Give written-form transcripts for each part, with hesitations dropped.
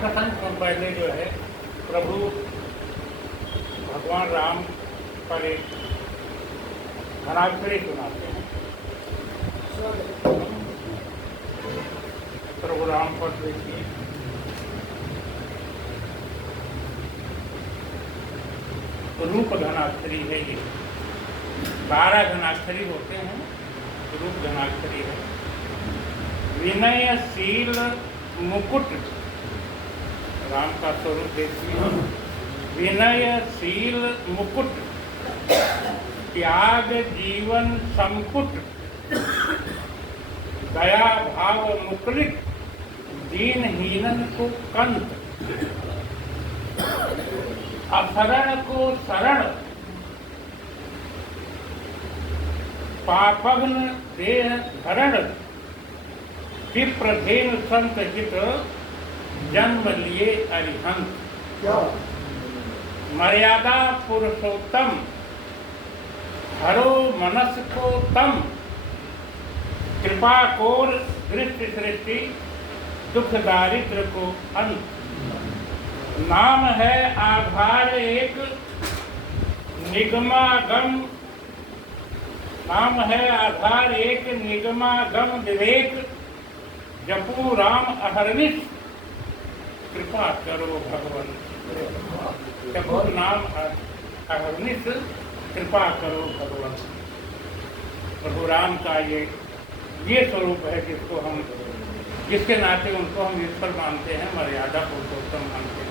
प्रसंग में पहले जो है प्रभु भगवान राम पर एक घनाक्षरी सुनाते हैं। प्रभु राम पर देखिए, रूप घनाक्षरी है ये। 12 घनाक्षरी होते हैं, रूप घनाक्षरी है। विनयशील मुकुट, राम का स्वरूप देखिए। विनयशील मुकुट, त्याग जीवन संपुट, दया भाव मुकुलित, दीनहीनन को कंत, अशरण को शरण, पापघ्न देह धरण, विप्रधेनु संत हित, जन्म लिए अरिहंत। मर्यादा पुरुषोत्तम, हरो मनस को तम, कृपा कोर दृष्टि सृष्टि, दुख दारिद्र को अंत। नाम है आधार एक निगमागम, नाम है आधार एक निगमागम विवेक, जपू राम अहरनिश, कृपा करो भगवान। जपू नाम अहरनिश, कृपा करो भगवान। प्रभु राम का ये स्वरूप है जिसको हम, जिसके नाते उनको हम ईश्वर मानते हैं, मर्यादा पुरुषोत्तम मानते हैं।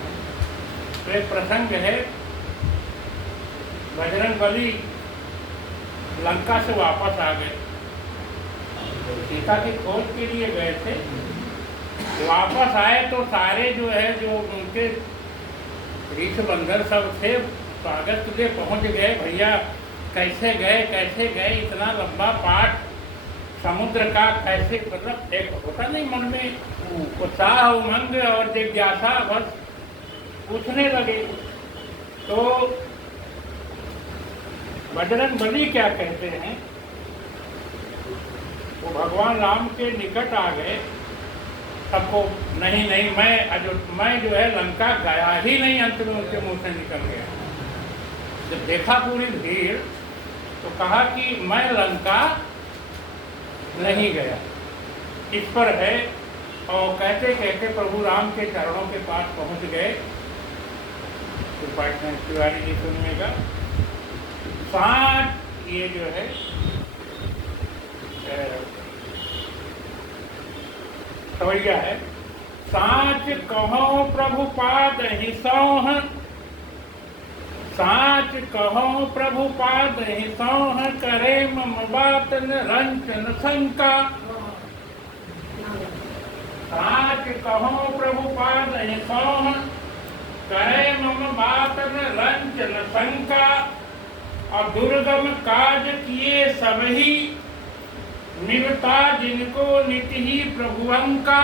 तो एक प्रसंग है, बजरंगबली लंका से वापस आ गए, सीता की खोज के लिए गए थे। वापस आए तो सारे जो है, जो उनके ऋष बंधर सब थे, स्वागत के लिए पहुंच गए। भैया कैसे गए, इतना लंबा पाठ समुद्र का कैसे, मतलब एक होता नहीं मन में उत्साह उमंग और जिज्ञासा, बस पूछने लगे। तो बजरंगबली क्या कहते हैं, वो भगवान राम के निकट आ गए। सबको नहीं मैं जो है लंका गया ही नहीं, अंत में उनके मुंह से निकल गया। जब देखा पूरी भीड़ तो कहा कि मैं लंका नहीं गया। इस पर है, और कहते कहते प्रभु राम के चरणों के पास पहुंच गए। तो पाठ में तिवारी जी सुनिएगा। 60 ये जो है सवैया है। साच कहो प्रभु पाद ही सौह, साच कहो प्रभु पाद ही सौह, करे मम बात न रंच न शंका। साच कहो प्रभु पाद ही सौह, करे मम बात न रंच न शंका। और दुर्गम काज किए सबही, निवता जिनको निति ही प्रभुअंका।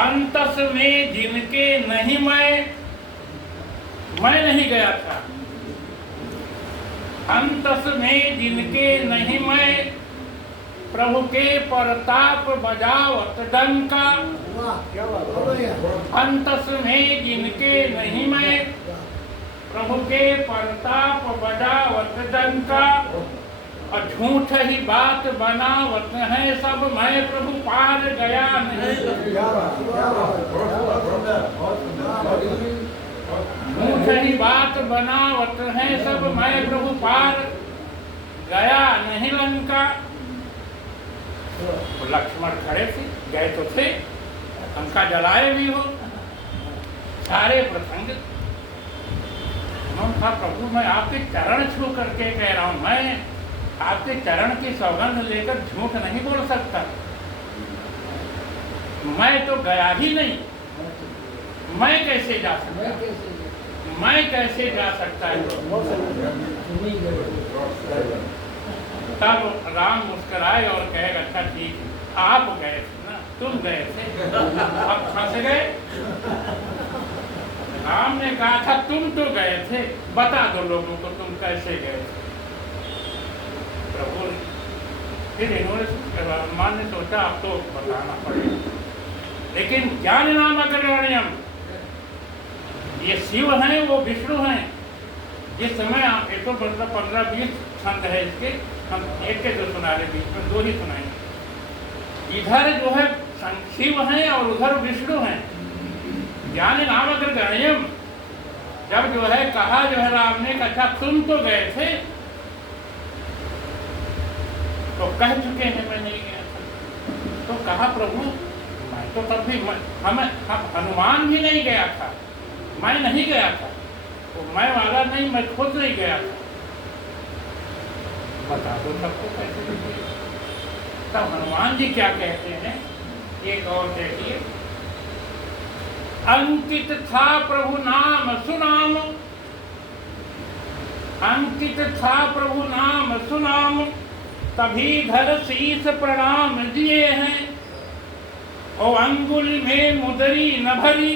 अंतस में जिनके नहीं मैं नहीं गया था, अंतस में जिनके नहीं मैं, प्रभु के परताप बजावत डंका। अंतस में जिनके नहीं मैं, प्रभु के परताप बजावत डंका। और झूठ ही बात बनावत है सब, मैं प्रभु पार गया नहीं। झूठ ही बात बनावत है सब, मैं प्रभु पार गया नहीं लंका। लक्ष्मण खड़े थे, गए तो थे, लंका जलाए भी हो, सारे प्रसंग। उन्होंने कहा प्रभु मैं आपके चरण छू करके कह रहा हूं, मैं आपके चरण की सौगंध लेकर झूठ नहीं बोल सकता। मैं तो गया ही नहीं, मैं कैसे जा सकता, मैं कैसे जा सकता है। तब राम मुस्कुराए और कहेगा अच्छा ठीक है, आप गए थे ना, तुम गए थे, अब फंस गए। राम ने कहा था तुम तो गए थे, बता दो लोगों को तुम कैसे गए थे। प्रभु फिर इन्होंने हनुमान ने सोचा अब तो बताना पड़ेगा। लेकिन ज्ञान नाम अग्रगण्यम, ये शिव हैं वो विष्णु हैं। जिस समय आप एक तो मतलब 15-20 छंद है इसके, हम एक के दो सुना रहे, बीच में 2 ही सुनाएंगे। इधर जो है शिव हैं और उधर विष्णु हैं। ज्ञान नाम अग्रगण्यम, जब जो है कहा जो है राम ने, अच्छा सुन तो गए थे, तो कह चुके हैं मैं नहीं गया था। तो कहा प्रभु मैं तो तब भी हम हनुमान भी नहीं गया था, मैं नहीं गया था, तो मैं वाला नहीं, मैं खुद नहीं गया था। बता दो सबको कैसे देखिए। तब हनुमान जी क्या कहते हैं, एक और देखिए, अंकित था प्रभु नाम सुनाम, अंकित था प्रभु नाम सुनाम, तभी धर शीस प्रणाम दिए हैं, और अंगुली में मुदरी न भरी।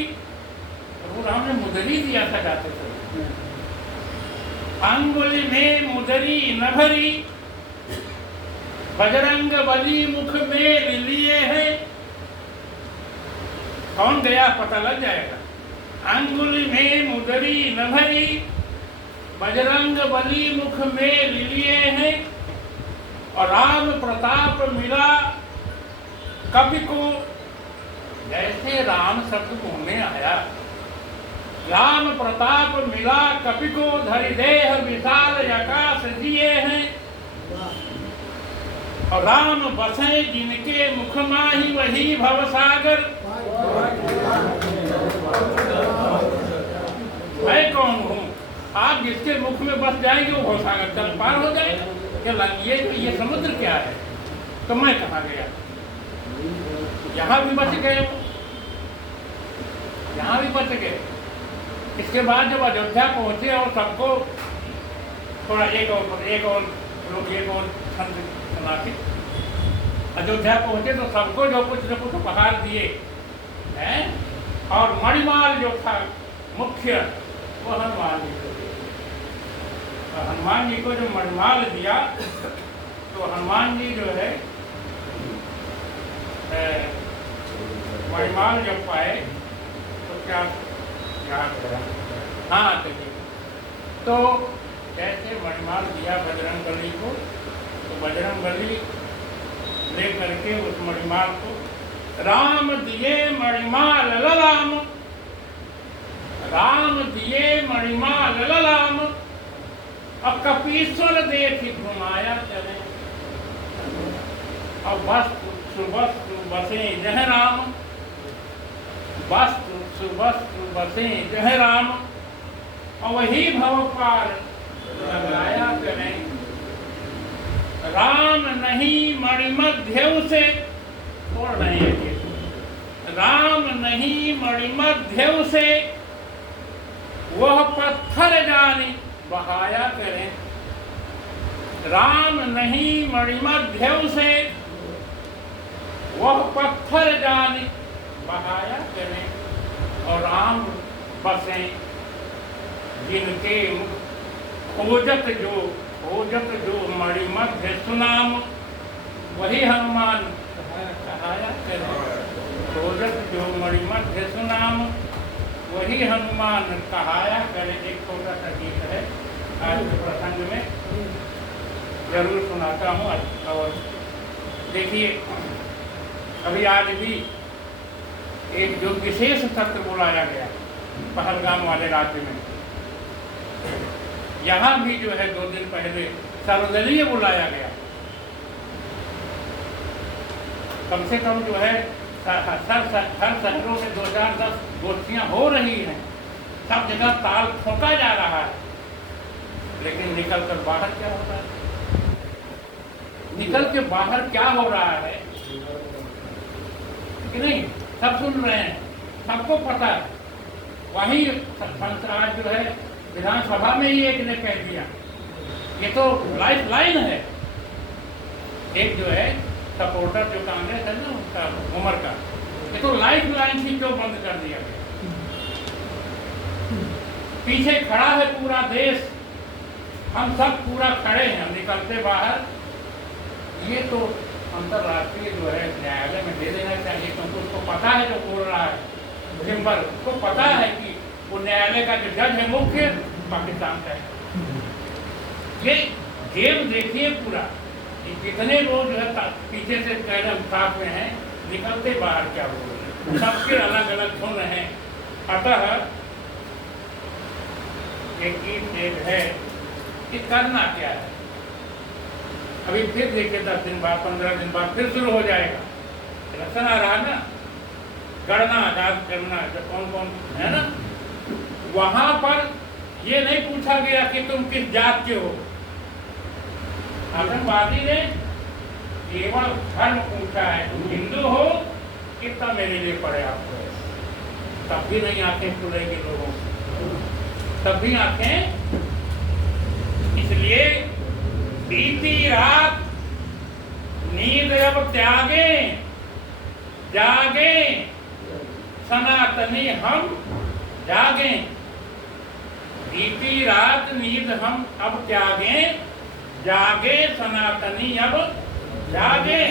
प्रभु राम ने मुदरी दिया था जाते थे, अंगुली में मुदरी न भरी, बजरंग बली मुख में लिए हैं। कौन गया पता लग जाएगा। अंगुली में मुदरी न भरी, बजरंग बली मुख में लिए हैं, और राम प्रताप मिला कवि को। जैसे राम शब्द मुंह में आया, राम प्रताप मिला कवि को, धरि देह विशाल आकाश दिए हैं, और राम बसे जिनके मुख माही वही भवसागर। मैं कौन हूँ, आप जिसके मुख में बस जाएंगे वो भवसागर चल पार हो जाएगा। ये समुद्र क्या है, तो मैं कहाँ गया। यहाँ भी बच गए वो, यहाँ भी बच गए। इसके बाद जब अयोध्या पहुँचे और सबको थोड़ा एक और छंद सुना के अयोध्या पहुँचे, तो सबको जो कुछ न कुछ उपहार दिए हैं, और मणिमाल जो था मुख्य वो हनुमान जी को दिया। तो हनुमान जी को जो मणिमाल दिया, तो हनुमान जी जो है मणिमाल जब पाए तो क्या याद करा। हाँ तो जैसे मणिमाल दिया बजरंगबली को, तो बजरंगबली ले करके उस मणिमाल को, राम दिए मणिमाल ललाम, राम दिए मणिमाल ललाम, अब कपीश्वर देखी घुमाया चले, अब वस्तु सुवस्तु बसे जह राम, वस्तु सुवस्तु बसे जह राम, और वही भव पार लगाया करें। राम नहीं मणिमध्यव से, छोड़ रहे हैं, राम नहीं मणिमध्यव से, वह पत्थर जाने बहाया करें। राम नहीं मणिमध्यव से, वह पत्थर जाने बहाया करें, और राम बसे जिनके मुख, खोजत जो मणिमध्य सुनाम, वही हनुमान कहाया करें। खोजत जो मणिमध्य सुनाम, वही हनुमान कहाया करें। एक छोटा सा गीत है आज के प्रसंग में, जरूर सुनाता हूँ। और देखिए, अभी आज भी एक जो विशेष सत्र बुलाया गया पहलगाम वाले राज्य में, यहाँ भी जो है 2 दिन पहले सर्वदलीय बुलाया गया। कम से कम जो है हर शहरों में 2-4-10 गोष्ठियाँ हो रही हैं, सब जगह ताल ठोका जा रहा है, लेकिन निकल कर बाहर क्या हो रहा है, निकल के बाहर क्या हो रहा है कि नहीं, सब सुन रहे हैं, सबको पता है। वहीं आज जो है विधानसभा में ही एक ने कह दिया, ये तो लाइफ लाइन है। एक जो है सपोर्टर जो कांग्रेस है ना उसका, उमर का, ये तो लाइफ लाइन थी, क्यों बंद कर दिया गया। पीछे खड़ा है पूरा देश, हम सब पूरा खड़े हैं, निकलते बाहर, ये तो अंतर्राष्ट्रीय जो है न्यायालय में दे देना चाहिए, क्योंकि उसको पता है जो बोल रहा है सिंपल, उसको पता है कि वो न्यायालय का जो जज है मुख्य पाकिस्तान का है। ये गेम देखिए पूरा, कितने लोग जो है पीछे से कैदम साथ में हैं, निकलते बाहर क्या बोल रहे हैं, सबके अलग अलग धुन हैं। अतः एक है कि करना क्या है। अभी फिर देखिए 10 दिन बाद 15 दिन बाद फिर शुरू हो जाएगा इलेक्शन आ रहा ना, गणना आजाद करना जब कौन कौन है ना, वहां पर ये नहीं पूछा गया कि तुम किस जात के हो। आतंकवादी ने केवल धर्म पूछा है, तुम हिंदू हो कितना मेरे लिए पड़े आपको, तब भी नहीं आंखें खुलेगी लोगों, तब भी आंखें। इसलिए बीती रात नींद अब त्यागे, जागे सनातनी हम जागे। बीती रात नींद हम अब त्यागे, जागे सनातनी अब जागे।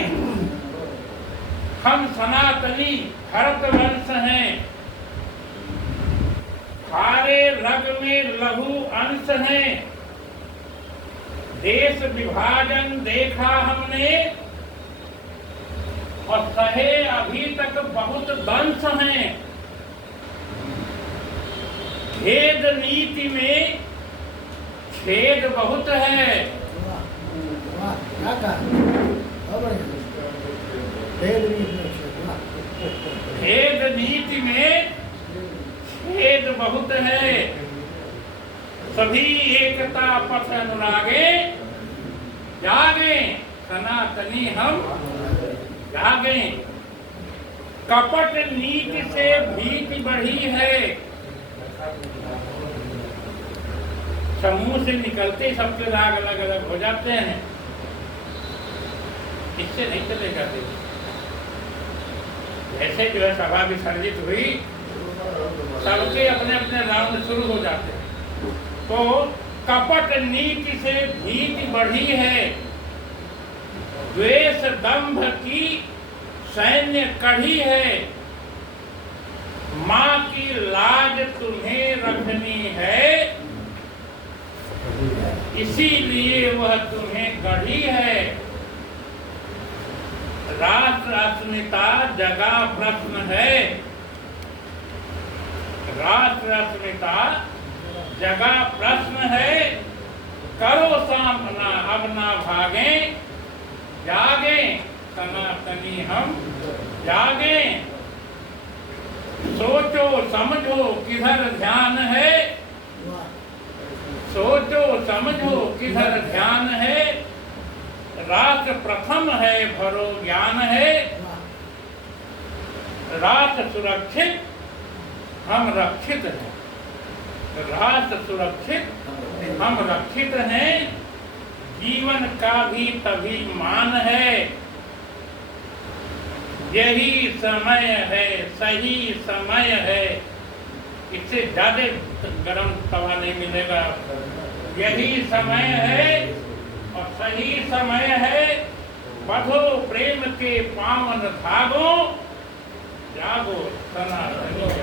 हम सनातनी भरतवंश हैं, हमारे रग में लघु अंश हैं। देश विभाजन देखा हमने और सहे अभी तक बहुत दंश हैं। भेद नीति में छेद बहुत है। भेद नीति में छेद बहुत है। सभी एकता पथ अनुरागे, जागे सनातनी हम जागे। कपट नीति से भीति बढ़ी है। समूह से निकलते सबके राग अलग अलग हो जाते हैं, इससे नहीं चलेगा। ऐसे जो है सभा विसर्जित हुई, सबके अपने अपने राउंड शुरू हो जाते हैं। तो कपट नीति से भीति बढ़ी है। द्वेष दंभ की सैन्य कढ़ी है। माँ की लाज तुम्हें रखनी है, इसीलिए वह तुम्हें गढ़ी है। राष्ट्र अस्मिता जगा प्रश्न है। राष्ट्र अस्मिता जगा प्रश्न है। करो सामना अब ना भागे, जागे सनातनी हम जागे। सोचो समझो किधर ध्यान है, सोचो समझो किधर ध्यान है। राष्ट्र प्रथम है भरो ज्ञान है। राष्ट्र सुरक्षित हम रक्षित हैं। राष्ट्र सुरक्षित हम रक्षित हैं। जीवन का भी तभी मान है। यही समय है, सही समय है। इससे ज्यादा गरम तवा नहीं मिलेगा। यही समय है और सही समय है। बंधो प्रेम के पावन धागों, जागो सनातनी।